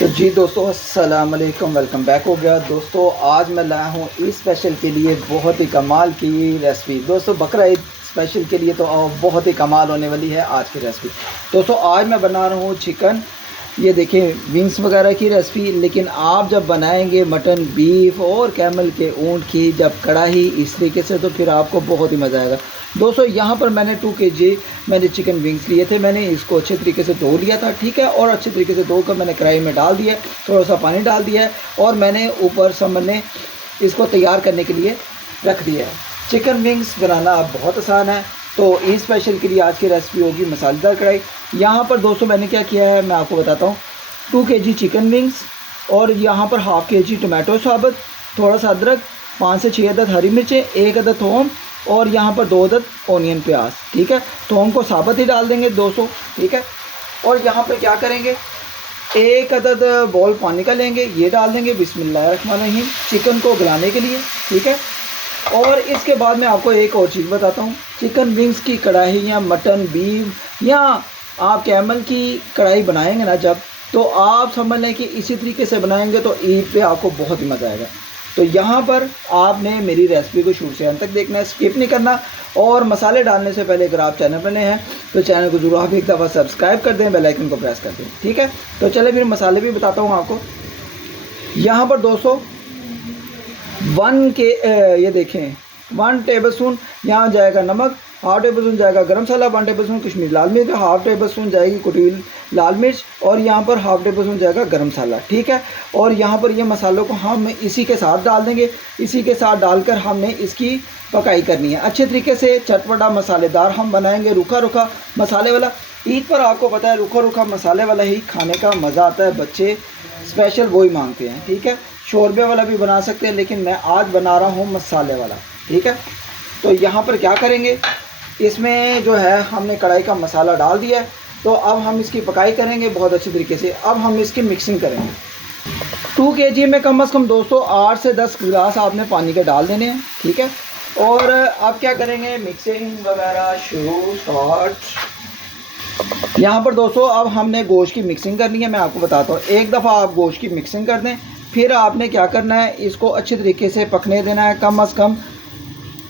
तो जी दोस्तों अस्सलाम वालेकुम, वेलकम बैक हो गया। दोस्तों आज मैं लाया हूँ ईद स्पेशल के लिए बहुत ही कमाल की रेसिपी। दोस्तों बकरा ईद स्पेशल के लिए तो बहुत ही कमाल होने वाली है आज की रेसिपी। दोस्तों आज मैं बना रहा हूँ चिकन, ये देखें विंग्स वगैरह की रेसिपी। लेकिन आप जब बनाएंगे मटन, बीफ और कैमल के ऊँट की जब कढ़ाई इस तरीके से, तो फिर आपको बहुत ही मज़ा आएगा। दोस्तों यहाँ पर मैंने 2 kg मैंने चिकन विंग्स लिए थे। मैंने इसको अच्छे तरीके से धो लिया था, ठीक है। और अच्छे तरीके से धोकर मैंने कढ़ाई में डाल दिया है, थोड़ा सा पानी डाल दिया है और मैंने ऊपर सामने इसको तैयार करने के लिए रख दिया है। चिकन विंग्स बनाना अब बहुत आसान है। तो ईद स्पेशल के लिए आज की रेसिपी होगी मसालेदार कढ़ाई। यहाँ पर दोस्तों मैंने क्या किया है मैं आपको बताता हूँ। 2 kg चिकन विंग्स और यहाँ पर हाफ़ kg टमाटो साबुत, थोड़ा सा अदरक, 5 से 6 अदद हरी मिर्चें, 1 अदद थोम और यहाँ पर 2 अदद ओनियन प्याज, ठीक है। थोम को साबुत ही डाल देंगे 200, ठीक है। और यहाँ पर क्या करेंगे, 1 अदद बॉल पानी का लेंगे, ये डाल देंगे बिस्मिल्लाहिर्रहमानिर्रहीम चिकन को गलाने के लिए, ठीक है। और इसके बाद मैं आपको एक और चीज़ बताता हूँ। चिकन विंग्स की कढ़ाई या मटन, बीफ या आप कैमल की कढ़ाई बनाएंगे ना जब, तो आप समझ लें कि इसी तरीके से बनाएंगे तो ईद पे आपको बहुत ही मज़ा आएगा। तो यहाँ पर आपने मेरी रेसिपी को शुरू से अंत तक देखना है, स्किप नहीं करना। और मसाले डालने से पहले अगर आप चैनल पर नए हैं तो चैनल को जरूर आप एक दफ़ा सब्सक्राइब कर दें, बेल आइकन को प्रेस कर दें, ठीक है। तो चले फिर मसाले भी बताता हूँ आपको। यहाँ पर 1 के ये देखें 1 टेबलस्पून यहाँ जाएगा नमक, 1/2 टेबलस्पून जाएगा गरम मसाला, 1 टेबलस्पून कश्मीरी लाल मिर्च, 1/2 टेबलस्पून जाएगी कुटी हुई लाल मिर्च और यहाँ पर 1/2 टेबलस्पून जाएगा गरम मसाला, ठीक है। और यहाँ पर ये मसालों को हम इसी के साथ डाल देंगे। इसी के साथ डालकर हमने इसकी पकाई करनी है अच्छे तरीके से। चटपटा मसालेदार हम बनाएंगे, रूखा रूखा मसाले वाला। ईद पर आपको पता है रूखा रूखा मसाले वाला ही खाने का मज़ा आता है, बच्चे स्पेशल वही मांगते हैं, ठीक है। शोरबे वाला भी बना सकते हैं लेकिन मैं आज बना रहा हूँ मसाले वाला, ठीक है। तो यहाँ पर क्या करेंगे, इसमें जो है हमने कढ़ाई का मसाला डाल दिया है। तो अब हम इसकी पकाई करेंगे बहुत अच्छी तरीके से। अब हम इसकी मिक्सिंग करेंगे। 2 kg में कम से कम दोस्तों 8 से 10 गिलास आपने पानी के डाल देने हैं, ठीक है। और अब क्या करेंगे, मिक्सिंग वगैरह शुरू स्टार्ट। यहाँ पर दोस्तों अब हमने गोश्त की मिक्सिंग करनी है। मैं आपको बताता हूँ, एक दफ़ा आप गोश्त की मिक्सिंग कर दें, फिर आपने क्या करना है, इसको अच्छे तरीके से पकने देना है कम से कम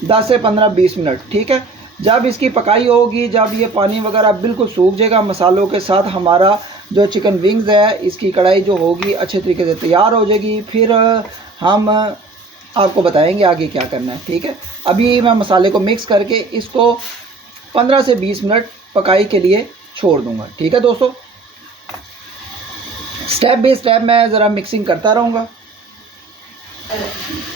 10 से 15-20 मिनट, ठीक है। जब इसकी पकाई होगी, जब ये पानी वगैरह बिल्कुल सूख जाएगा मसालों के साथ, हमारा जो चिकन विंग्स है इसकी कढ़ाई जो होगी अच्छे तरीके से तैयार हो जाएगी। फिर हम आपको बताएंगे आगे क्या करना है, ठीक है। अभी मैं मसाले को मिक्स करके इसको 15 से 20 मिनट पकाई के लिए छोड़ दूँगा, ठीक है दोस्तों। स्टेप बाय स्टेप मैं ज़रा मिक्सिंग करता रहूँगा।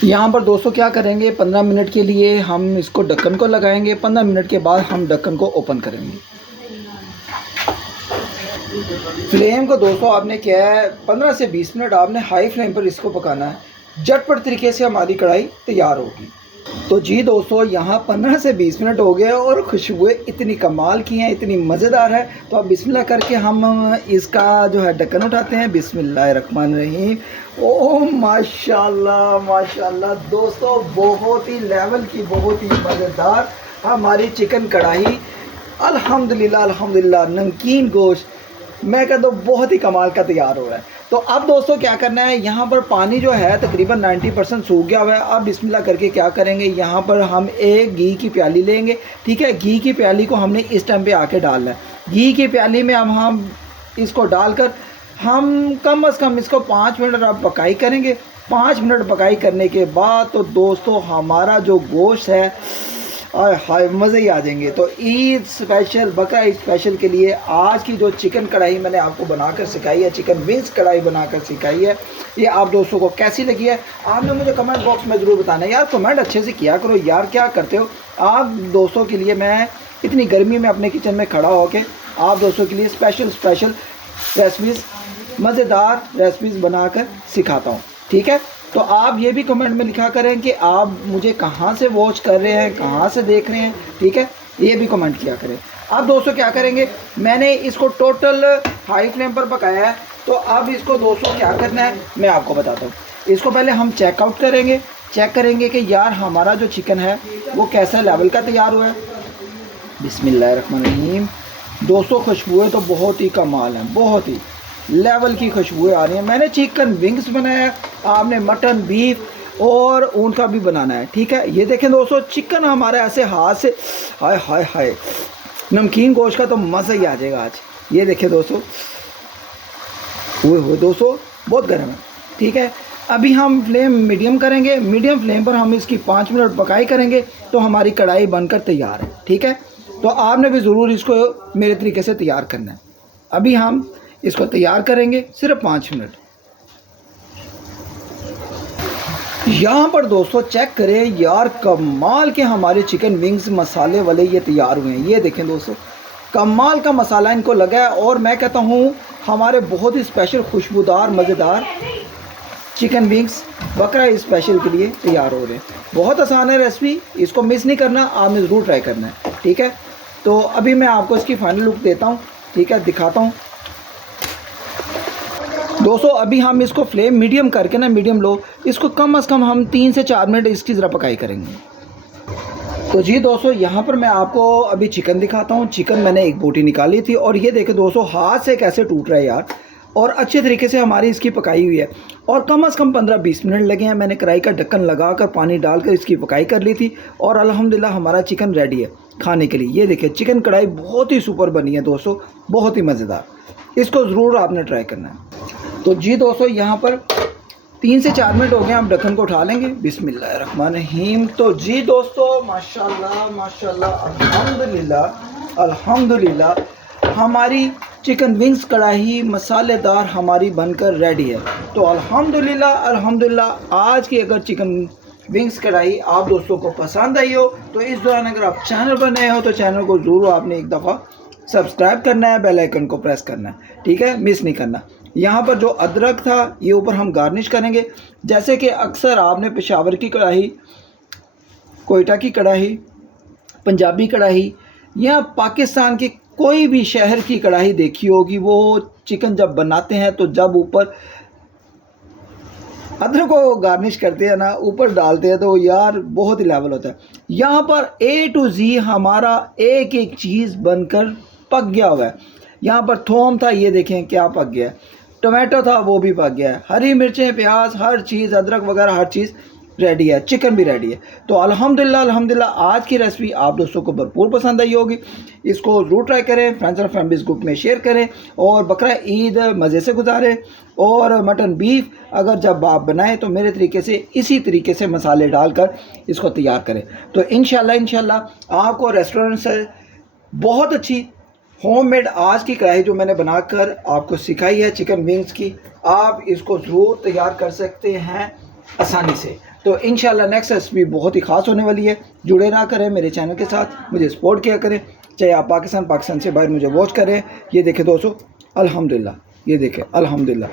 यहाँ पर दोस्तों क्या करेंगे, 15 मिनट के लिए हम इसको ढक्कन को लगाएंगे। 15 मिनट के बाद हम ढक्कन को ओपन करेंगे। फ्लेम को दोस्तों आपने क्या है 15 से 20 मिनट आपने हाई फ्लेम पर इसको पकाना है। झटपट तरीके से हमारी कढ़ाई तैयार होगी। तो जी दोस्तों यहाँ 15 से 20 मिनट हो गए और खुशबुएं इतनी कमाल की हैं, इतनी मज़ेदार है। तो अब बिस्मिल्लाह करके हम इसका जो है ढक्कन उठाते हैं। बिस्मिल्लाहिर्रहमानिर्रहीम। ओह माशाल्लाह माशाल्लाह दोस्तों, बहुत ही लेवल की, बहुत ही मज़ेदार हमारी चिकन कढ़ाई अल्हम्दुलिल्लाह अल्हम्दुलिल्लाह नमकीन गोश्त मैं कहता हूँ बहुत ही कमाल का तैयार हो रहा है। तो अब दोस्तों क्या करना है, यहाँ पर पानी जो है तकरीबन 90% सूख गया हुआ है। अब बिस्मिल्लाह करके क्या करेंगे, यहाँ पर हम एक घी की प्याली लेंगे, ठीक है। घी की प्याली को हमने इस टाइम पे आके डालना है। घी की प्याली में अब हम इसको डालकर हम कम से कम इसको 5 मिनट अब पकाई करेंगे। 5 मिनट पकाई करने के बाद तो दोस्तों हमारा जो गोश्त है हाय मज़े ही आ जाएंगे। तो ईद स्पेशल, बकरा ईद स्पेशल के लिए आज की जो चिकन कढ़ाई मैंने आपको बनाकर सिखाई है, चिकन विंग्स कढ़ाई बनाकर सिखाई है, ये आप दोस्तों को कैसी लगी है आपने मुझे कमेंट बॉक्स में ज़रूर बताना है। यार कमेंट अच्छे से किया करो यार, क्या करते हो आप दोस्तों के लिए। मैं इतनी गर्मी में अपने किचन में खड़ा होकर आप दोस्तों के लिए स्पेशल रेसिपीज़, मज़ेदार रेसिपीज़ बनाकर सिखाता हूँ, ठीक है। तो आप ये भी कमेंट में लिखा करें कि आप मुझे कहाँ से वॉच कर रहे हैं, कहाँ से देख रहे हैं, ठीक है, ये भी कमेंट किया करें। अब दोस्तों क्या करेंगे, मैंने इसको टोटल हाई फ्लेम पर पकाया है। तो अब इसको दोस्तों क्या करना है मैं आपको बताता हूँ। इसको पहले हम चेकआउट करेंगे, चेक करेंगे कि यार हमारा जो चिकन है वो कैसा लेवल का तैयार हुआ है। बिस्मिल्लाहिर्रहमानिर्रहीम। दोस्तों खुशबुएं तो बहुत ही कमाल हैं, बहुत ही। लेवल की खुशबुएं आ रही हैं। मैंने चिकन विंग्स बनाया, आपने मटन, बीफ और ऊन का भी बनाना है, ठीक है। ये देखें दोस्तों, चिकन हमारे ऐसे हाथ से, हाय हाय हाय, नमकीन गोश्त का तो मज़ा ही आ जाएगा आज। ये देखें दोस्तों, वो दोस्तों बहुत गर्म है, ठीक है। अभी हम फ्लेम मीडियम करेंगे, मीडियम फ्लेम पर हम इसकी 5 मिनट पकाई करेंगे तो हमारी कढ़ाई बनकर तैयार है, ठीक है। तो आपने भी ज़रूर इसको मेरे तरीके से तैयार करना है। अभी हम इसको तैयार करेंगे सिर्फ 5 मिनट। यहाँ पर दोस्तों चेक करें यार, कमाल के हमारे चिकन विंग्स मसाले वाले ये तैयार हुए हैं। ये देखें दोस्तों, कमाल का मसाला इनको लगा है और मैं कहता हूँ हमारे बहुत ही स्पेशल खुशबूदार मज़ेदार चिकन विंग्स बकरा स्पेशल के लिए तैयार हो रहे हैं। बहुत आसान है रेसिपी, इसको मिस नहीं करना, आपने ज़रूर ट्राई करना है, ठीक है। तो अभी मैं आपको इसकी फाइनल लुक देता हूँ, ठीक है, दिखाता हूँ दोस्तों। अभी हम इसको फ्लेम मीडियम करके ना, मीडियम लो, इसको कम से कम हम 3 से 4 मिनट इसकी ज़रा पकाई करेंगे। तो जी दोस्तों, यहाँ पर मैं आपको अभी चिकन दिखाता हूँ। चिकन मैंने एक बोटी निकाली थी और ये देखें दोस्तों, हाथ से कैसे टूट रहा है यार, और अच्छे तरीके से हमारी इसकी पकाई हुई है और कम से कम 15-20 मिनट लगे हैं। मैंने कढ़ाई का ढक्कन लगाकर पानी डालकर इसकी पकाई कर ली थी और अल्हम्दुलिल्लाह हमारा चिकन रेडी है खाने के लिए। ये देखिए, चिकन कढ़ाई बहुत ही सुपर बनी है दोस्तों, बहुत ही मज़ेदार। इसको ज़रूर आपने ट्राई करना है। तो जी दोस्तों, यहाँ पर 3 से 4 मिनट हो गए, हम ढक्कन को उठा लेंगे। बिस्मिल्लाहिर्रहमानिर्रहीम। तो जी दोस्तों, माशाल्लाह माशाल्लाह, अल्हम्दुलिल्लाह अल्हम्दुलिल्लाह, हमारी चिकन विंग्स कढ़ाई मसालेदार हमारी बनकर रेडी है। तो अल्हम्दुलिल्लाह अल्हम्दुलिल्लाह, आज की अगर चिकन विंग्स कढ़ाई आप दोस्तों को पसंद आई हो तो इस दौरान अगर आप चैनल पर नए हो तो चैनल को ज़रूर आपने एक दफ़ा सब्सक्राइब करना है, बेल आइकन को प्रेस करना है, ठीक है, मिस नहीं करना। यहाँ पर जो अदरक था ये ऊपर हम गार्निश करेंगे। जैसे कि अक्सर आपने पेशावर की कढ़ाई, कोयटा की कढ़ाई, पंजाबी कढ़ाई या पाकिस्तान की कोई भी शहर की कढ़ाई देखी होगी, वो चिकन जब बनाते हैं तो जब ऊपर अदरक को गार्निश करते हैं ना, ऊपर डालते हैं, तो यार बहुत ही लेवल होता है। यहाँ पर A to Z हमारा एक एक चीज़ बनकर पक गया हुआ है। यहाँ पर थोम था, ये देखें क्या पक गया है, टोमेटो था वो भी पक गया है, हरी मिर्चें, प्याज, हर चीज़, अदरक वगैरह हर चीज़ रेडी है, चिकन भी रेडी है। तो अल्हम्दुलिल्लाह अल्हम्दुलिल्लाह, आज की रेसिपी आप दोस्तों को भरपूर पसंद आई होगी। इसको ज़रूर ट्राई करें, फ्रेंड्स और फैमिलीज़ ग्रुप में शेयर करें और बकरा ईद मज़े से गुजारें। और मटन बीफ अगर जब आप बनाएं तो मेरे तरीके से इसी तरीके से मसाले डालकर इसको तैयार करें। तो इंशाल्लाह आपको रेस्टोरेंट से बहुत अच्छी होममेड आज की कढ़ाई जो मैंने बनाकर आपको सिखाई है चिकन विंग्स की, आप इसको ज़रूर तैयार कर सकते हैं आसानी से। तो इंशाल्लाह नेक्स्ट रेसिपी बहुत ही ख़ास होने वाली है। जुड़े रहा करें मेरे चैनल के साथ, मुझे सपोर्ट किया करें, चाहे आप पाकिस्तान से बाहर मुझे वॉच करें। ये देखें दोस्तों, अल्हम्दुलिल्लाह, ये देखें अल्हम्दुलिल्लाह,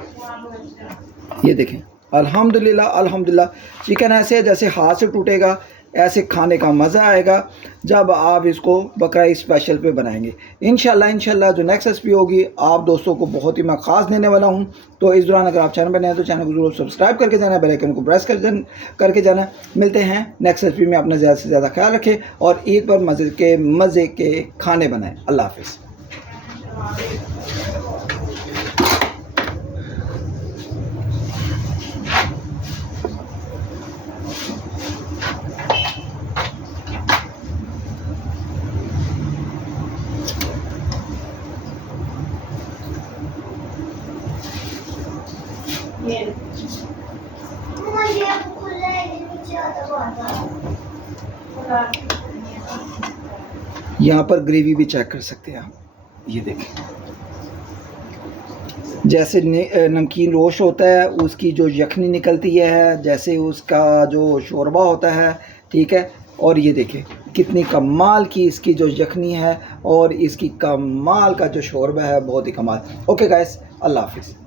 ये देखें अल्हम्दुलिल्लाह अल्हम्दुलिल्लाह। चिकन ऐसे है जैसे हाथ से टूटेगा, ऐसे खाने का मज़ा आएगा जब आप इसको बकरा स्पेशल पे बनाएंगे। इंशाल्लाह जो नेक्स्ट रेसिपी होगी आप दोस्तों को बहुत ही मैं ख़ास देने वाला हूं। तो इस दौरान अगर आप चैनल पर नए हैं तो चैनल को जरूर सब्सक्राइब करके जाना, बेल आइकन को प्रेस करके जाना। मिलते हैं नेक्स्ट रेसिपी में, अपना ज़्यादा से ज़्यादा ख्याल रखें और ईद पर मज़े के खाने बनाएँ। अल्लाह हाफिज़। यहाँ पर ग्रेवी भी चेक कर सकते हैं आप, ये देखें जैसे नमकीन रोश होता है उसकी जो यखनी निकलती है, जैसे उसका जो शोरबा होता है, ठीक है। और ये देखें कितनी कमाल की इसकी जो यखनी है और इसकी कमाल का जो शोरबा है, बहुत ही कमाल। ओके गाइस, अल्लाह हाफिज़।